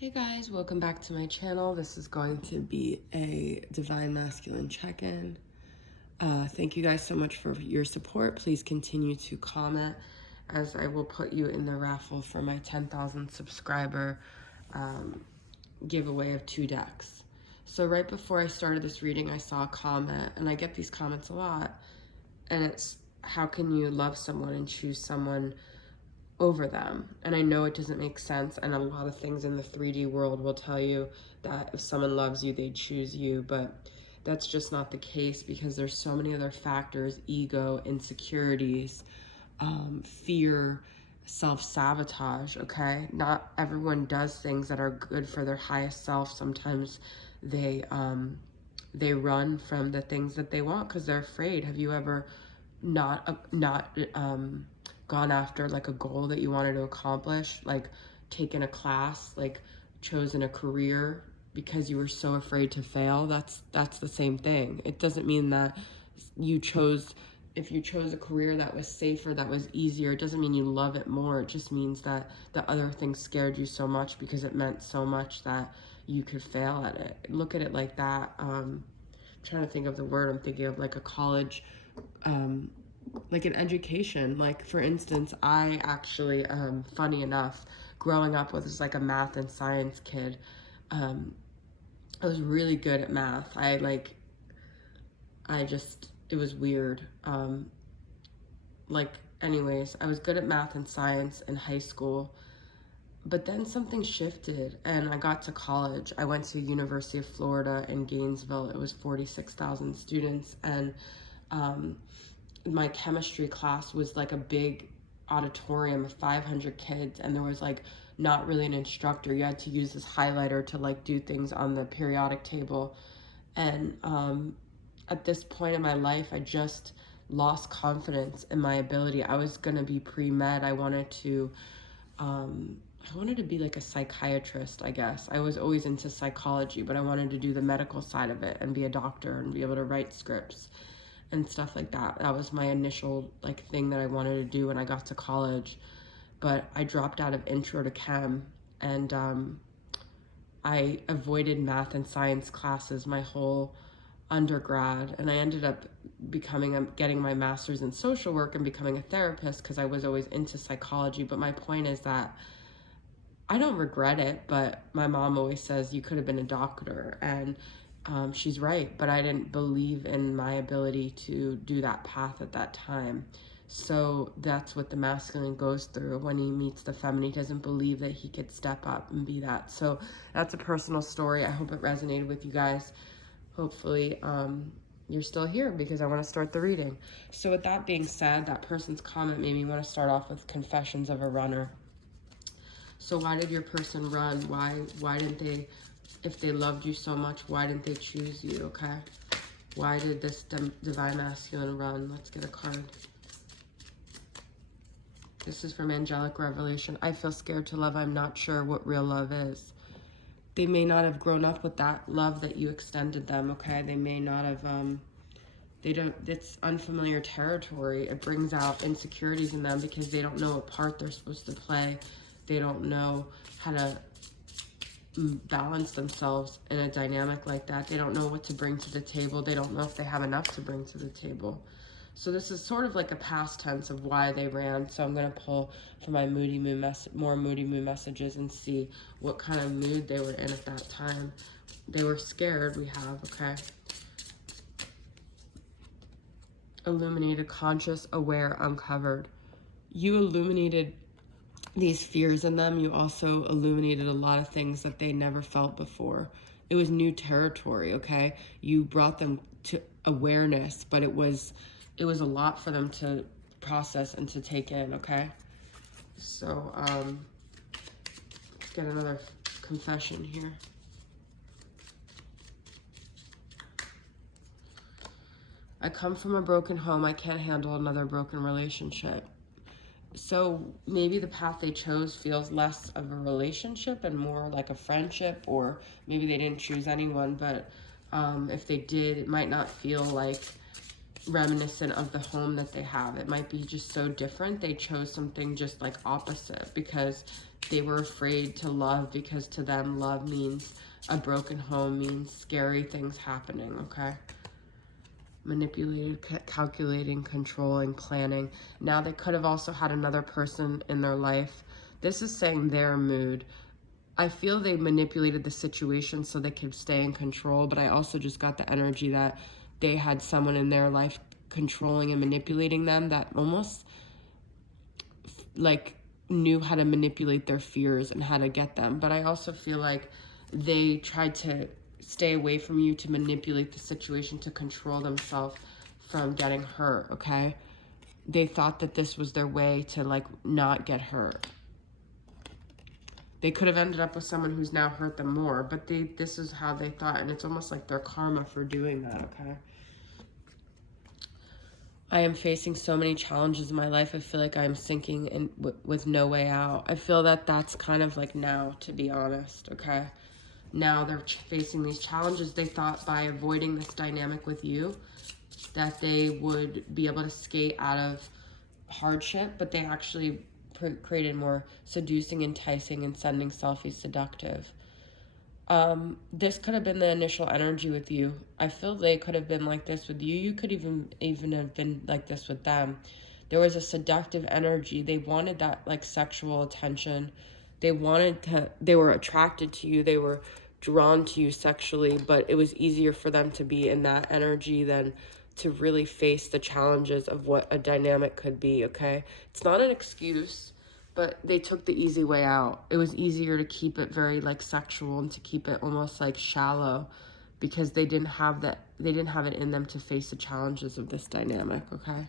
Hey guys, welcome back to my channel. This is going to be a Divine Masculine check-in. Thank you guys so much for your support. Please continue to comment as I will put you in the raffle for my 10,000 subscriber giveaway of 2 decks. So right before I started this reading, I saw a comment, and I get these comments a lot, and it's, how can you love someone and choose someone over them? And I know it doesn't make sense, and a lot of things in the 3D world will tell you that if someone loves you, they choose you, but that's just not the case, because there's so many other factors: ego, insecurities, fear, self-sabotage. Okay, not everyone does things that are good for their highest self. Sometimes they run from the things that they want because they're afraid. Have you ever not gone after like a goal that you wanted to accomplish, like taken a class, like chosen a career because you were so afraid to fail? That's the same thing. It doesn't mean that if you chose a career that was safer, that was easier, it doesn't mean you love it more. It just means that the other things scared you so much because it meant so much that you could fail at it. Look at it like that. I'm trying to think of the word. I'm thinking of like a college, like an education. Like, for instance, I actually, funny enough, growing up was like a math and science kid. I was really good at math. It was weird. Anyways, I was good at math and science in high school, but then something shifted and I got to college. I went to University of Florida in Gainesville. It was 46,000 students, and my chemistry class was like a big auditorium of 500 kids, and there was like not really an instructor. You had to use this highlighter to like do things on the periodic table. And at this point in my life, I just lost confidence in my ability. I was gonna be pre-med. I wanted to be like a psychiatrist, I guess. I was always into psychology, but I wanted to do the medical side of it and be a doctor and be able to write scripts and stuff like that. That was my initial like thing that I wanted to do when I got to college. But I dropped out of intro to chem, and I avoided math and science classes my whole undergrad, and I ended up getting my master's in social work and becoming a therapist because I was always into psychology. But my point is that I don't regret it, but my mom always says you could have been a doctor, and she's right, but I didn't believe in my ability to do that path at that time. So that's what the masculine goes through when he meets the feminine. He doesn't believe that he could step up and be that. So that's a personal story. I hope it resonated with you guys. Hopefully you're still here, because I want to start the reading. So with that being said, that person's comment made me want to start off with confessions of a runner. So why did your person run? Why didn't they, if they loved you so much, why didn't they choose you? Okay, why did this divine masculine run? Let's get a card. This is from Angelic Revelation. I feel scared to love. I'm not sure what real love is. They may not have grown up with that love that you extended them, okay? They may not have, it's unfamiliar territory. It brings out insecurities in them because they don't know what part they're supposed to play. They don't know how to balance themselves in a dynamic like that. They don't know what to bring to the table. They don't know if they have enough to bring to the table. So this is sort of like a past tense of why they ran. So I'm going to pull for my more moody moon messages and see what kind of mood they were in at that time. They were scared, we have, okay? Illuminated, conscious, aware, uncovered. You illuminated these fears in them. You also illuminated a lot of things that they never felt before. It was new territory, okay? You brought them to awareness, but it was a lot for them to process and to take in, okay? So, let's get another confession here. I come from a broken home. I can't handle another broken relationship. So maybe the path they chose feels less of a relationship and more like a friendship, or maybe they didn't choose anyone, but if they did, it might not feel like reminiscent of the home that they have. It might be just so different. They chose something just like opposite because they were afraid to love, because to them love means a broken home, means scary things happening, okay? Manipulated, calculating, controlling, planning. Now they could have also had another person in their life. This is saying their mood. I feel they manipulated the situation so they could stay in control, but I also just got the energy that they had someone in their life controlling and manipulating them that almost like knew how to manipulate their fears and how to get them. But I also feel like they tried to stay away from you to manipulate the situation to control themselves from getting hurt, okay? They thought that this was their way to like not get hurt. They could have ended up with someone who's now hurt them more, but this is how they thought, and it's almost like their karma for doing that, okay? I am facing so many challenges in my life. I feel like I'm sinking in with no way out. I feel that that's kind of like now, to be honest, okay? Now they're facing these challenges. They thought by avoiding this dynamic with you that they would be able to skate out of hardship, but they actually created more seducing, enticing, and sending selfies, seductive. This could have been the initial energy with you. I feel they could have been like this with you. You could even have been like this with them. There was a seductive energy. They wanted that like sexual attention. They were attracted to you. They were drawn to you sexually, but it was easier for them to be in that energy than to really face the challenges of what a dynamic could be, okay? It's not an excuse, but they took the easy way out. It was easier to keep it very like sexual and to keep it almost like shallow because they didn't have it in them to face the challenges of this dynamic, okay?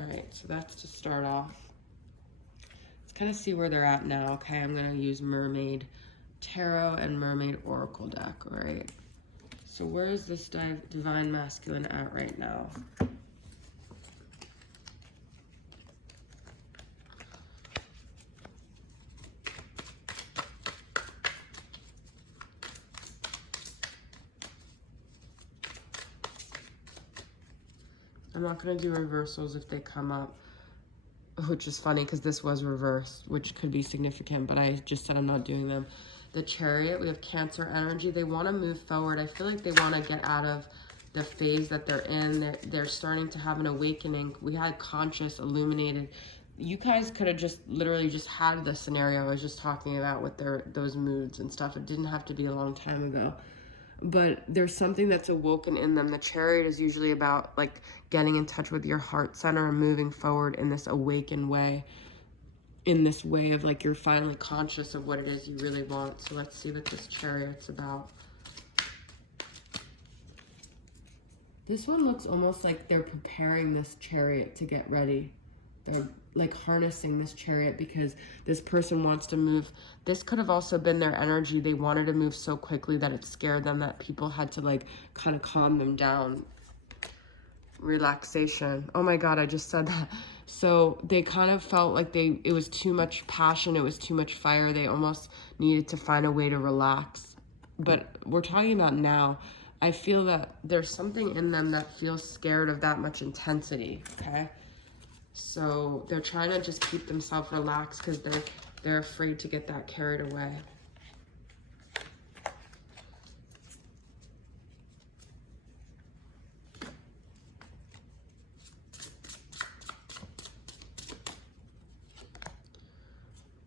All right, so that's to start off. Let's kind of see where they're at now, okay? I'm going to use Mermaid Tarot and Mermaid Oracle deck, all right? So where is this Divine Masculine at right now? I'm not going to do reversals if they come up, which is funny because this was reversed, which could be significant, but I just said I'm not doing them. The Chariot, we have Cancer energy. They want to move forward. I feel like they want to get out of the phase that they're in. They're starting to have an awakening. We had conscious, illuminated. You guys could have just literally just had the scenario I was just talking about with those moods and stuff. It didn't have to be a long time ago. But there's something that's awoken in them. The Chariot is usually about like getting in touch with your heart center and moving forward in this awakened way, in this way of like you're finally conscious of what it is you really want. So let's see what this Chariot's about. This one looks almost like they're preparing this Chariot to get ready. They're like harnessing this Chariot because this person wants to move. This could have also been their energy. They wanted to move so quickly that it scared them that people had to like kind of calm them down. Relaxation. Oh my God, I just said that. So they kind of felt like it was too much passion. It was too much fire. They almost needed to find a way to relax. But we're talking about now. I feel that there's something in them that feels scared of that much intensity, okay? So they're trying to just keep themselves relaxed because they're afraid to get that carried away.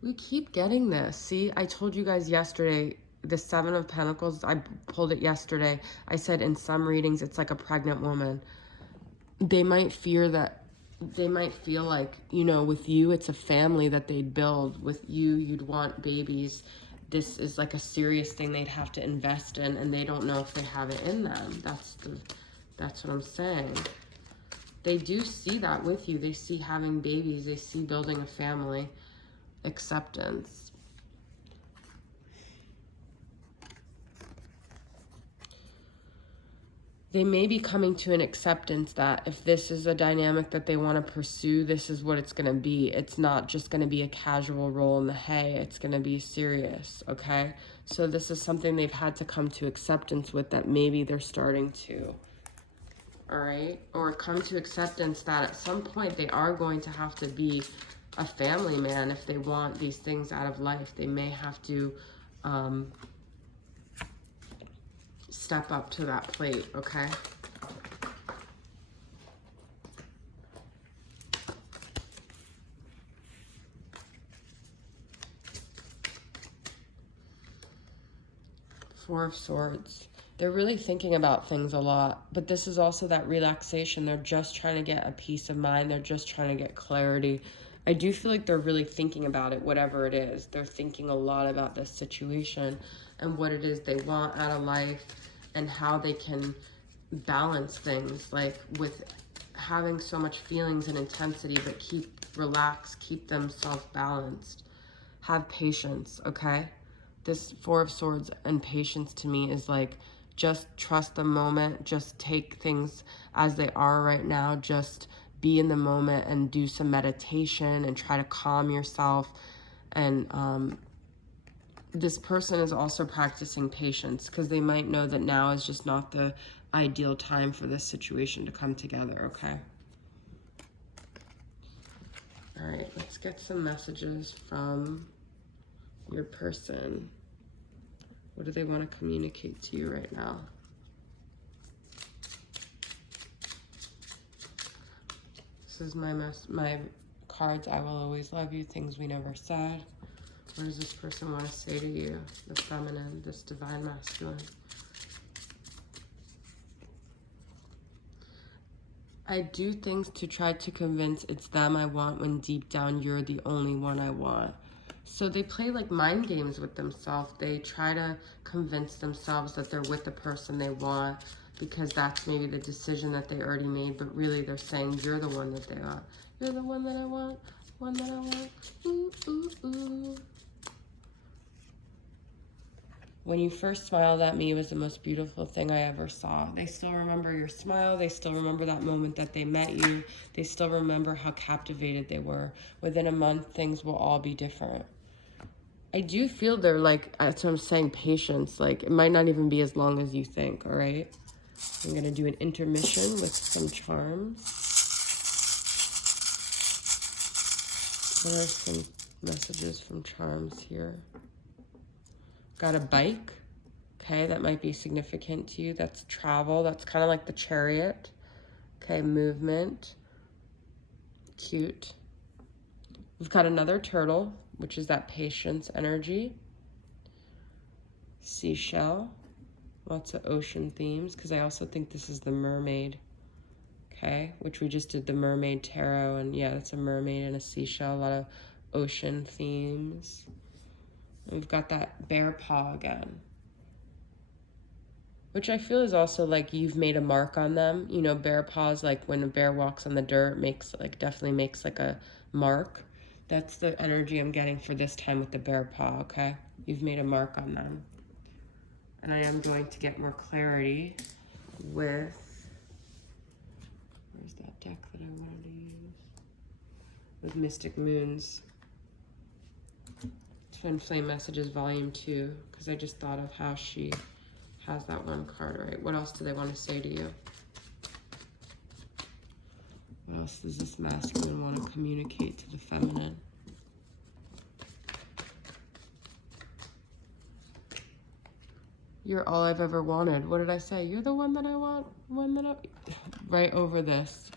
We keep getting this. See, I told you guys yesterday, the Seven of Pentacles, I pulled it yesterday. I said in some readings, it's like a pregnant woman. They might fear that, they might feel like, you know, with you, it's a family that they'd build. With you, you'd want babies. This is like a serious thing they'd have to invest in, and they don't know if they have it in them. That's what I'm saying. They do see that with you. They see having babies. They see building a family. Acceptance. They may be coming to an acceptance that if this is a dynamic that they want to pursue, this is what it's going to be. It's not just going to be a casual roll in the hay. It's going to be serious, okay? So this is something they've had to come to acceptance with, that maybe they're starting to. all right? Or come to acceptance that at some point they are going to have to be a family man if they want these things out of life. They may have to step up to that plate, okay? Four of Swords. They're really thinking about things a lot, but this is also that relaxation. They're just trying to get a peace of mind. They're just trying to get clarity. I do feel like they're really thinking about it, whatever it is. They're thinking a lot about this situation and what it is they want out of life and how they can balance things, like with having so much feelings and intensity, but keep them self-balanced. Have patience, okay? This Four of Swords and patience to me is like, just trust the moment, just take things as they are right now, just be in the moment and do some meditation and try to calm yourself. And this person is also practicing patience because they might know that now is just not the ideal time for this situation to come together, okay? All right, let's get some messages from your person. What do they want to communicate to you right now? This is my cards. I will always love you. Things we never said. What does this person want to say to you? The feminine, this divine masculine. I do things to try to convince it's them I want when deep down you're the only one I want. So they play like mind games with themselves. They try to convince themselves that they're with the person they want because that's maybe the decision that they already made, but really they're saying you're the one that they want. You're the one that I want, one that I want. Ooh, ooh, ooh. When you first smiled at me, it was the most beautiful thing I ever saw. They still remember your smile. They still remember that moment that they met you. They still remember how captivated they were. Within a month, things will all be different. I do feel they're like, that's what I'm saying, patience. Like, it might not even be as long as you think, all right? I'm going to do an intermission with some charms. What are some messages from charms here? Got a bike. Okay, that might be significant to you. That's travel. That's kind of like the Chariot. Okay, movement. Cute. We've got another turtle, which is that patience energy. Seashell. Lots of ocean themes, because I also think this is the mermaid. Okay, which we just did the mermaid tarot, and yeah, it's a mermaid and a seashell. A lot of ocean themes. And we've got that bear paw again, which I feel is also like you've made a mark on them. You know, bear paws, like when a bear walks on the dirt, definitely makes like a mark. That's the energy I'm getting for this time with the bear paw, okay? You've made a mark on them. And I am going to get more clarity with, where's that deck that I wanted to use? With Mystic Moons. Twin Flame Messages Volume 2, because I just thought of how she has that one card, right? What else do they want to say to you? What else does this masculine want to communicate to the feminine? You're all I've ever wanted. What did I say? You're the one that I want. Right over this.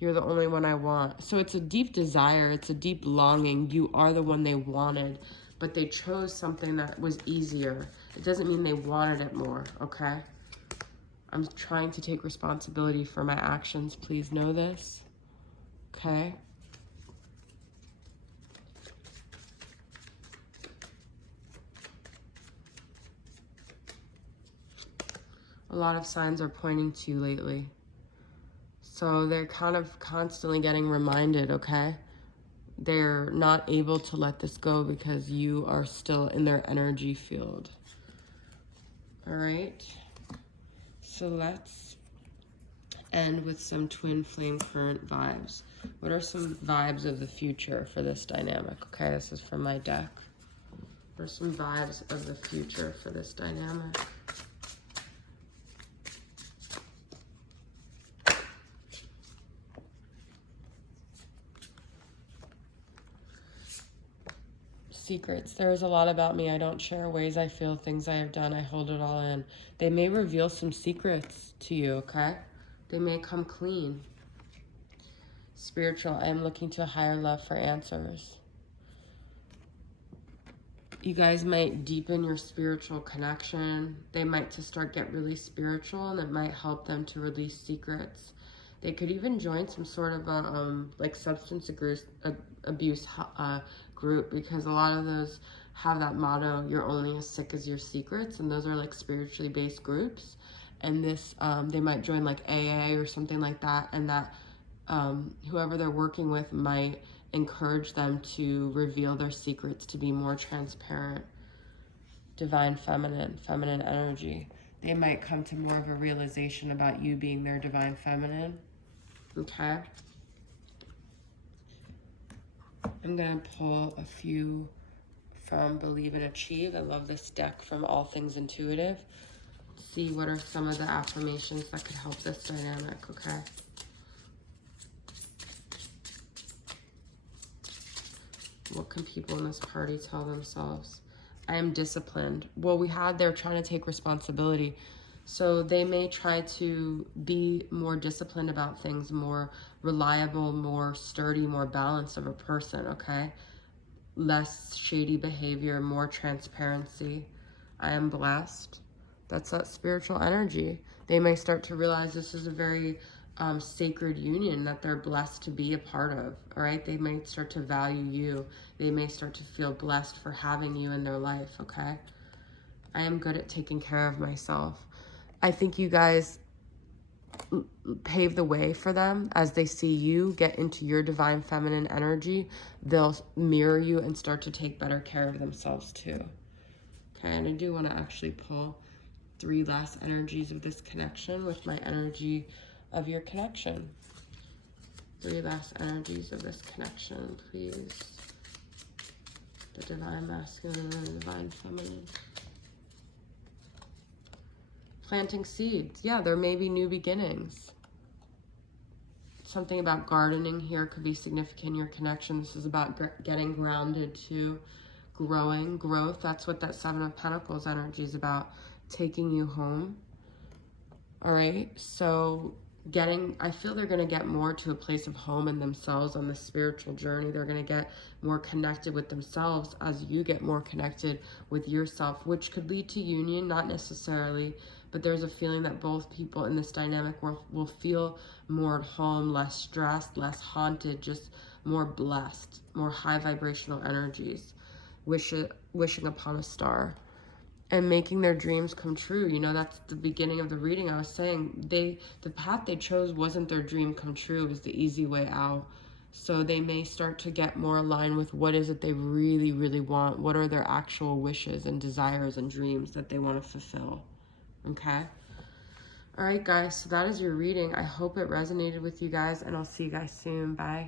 You're the only one I want. So it's a deep desire. It's a deep longing. You are the one they wanted, but they chose something that was easier. It doesn't mean they wanted it more, okay? I'm trying to take responsibility for my actions. Please know this, okay? A lot of signs are pointing to you lately. So they're kind of constantly getting reminded, okay? They're not able to let this go because you are still in their energy field. All right? So let's end with some twin flame current vibes. What are some vibes of the future for this dynamic? Okay, this is from my deck. What are some vibes of the future for this dynamic? Secrets. There is a lot about me I don't share. Ways I feel, things I have done, I hold it all in. They may reveal some secrets to you, okay? They may come clean. Spiritual. I am looking to a higher love for answers. You guys might deepen your spiritual connection. They might to start get really spiritual, and it might help them to release secrets. They could even join some sort of a like substance abuse group, because a lot of those have that motto, you're only as sick as your secrets, and those are like spiritually based groups. And this they might join like AA or something like that, and that whoever they're working with might encourage them to reveal their secrets, to be more transparent. Divine feminine, feminine energy. They might come to more of a realization about you being their divine feminine. Okay. I'm going to pull a few from Believe and Achieve. I love this deck from All Things Intuitive. See what are some of the affirmations that could help this dynamic, okay? What can people in this party tell themselves? I am disciplined. Well, they're trying to take responsibility. So they may try to be more disciplined about things, more reliable, more sturdy, more balanced of a person, okay? Less shady behavior, more transparency. I am blessed. That's that spiritual energy. They may start to realize this is a very sacred union that they're blessed to be a part of, all right? They may start to value you. They may start to feel blessed for having you in their life, okay? I am good at taking care of myself. I think you guys pave the way for them as they see you get into your divine feminine energy. They'll mirror you and start to take better care of themselves too. Okay, and I do want to actually pull 3 last energies of this connection with my energy of your connection. 3 last energies of this connection, please. The divine masculine and the divine feminine. Planting seeds. Yeah, there may be new beginnings. Something about gardening here could be significant in your connection. This is about getting grounded to growing, growth. That's what that 7 of Pentacles energy is about, taking you home. All right, so I feel they're going to get more to a place of home in themselves on the spiritual journey. They're going to get more connected with themselves as you get more connected with yourself, which could lead to union, not necessarily, but there's a feeling that both people in this dynamic will feel more at home, less stressed, less haunted, just more blessed, more high vibrational energies, wishing upon a star. And making their dreams come true. You know, that's the beginning of the reading. I was saying the path they chose wasn't their dream come true. It was the easy way out. So they may start to get more aligned with what is it they really, really want. What are their actual wishes and desires and dreams that they want to fulfill. Okay? All right, guys. So that is your reading. I hope it resonated with you guys, and I'll see you guys soon. Bye.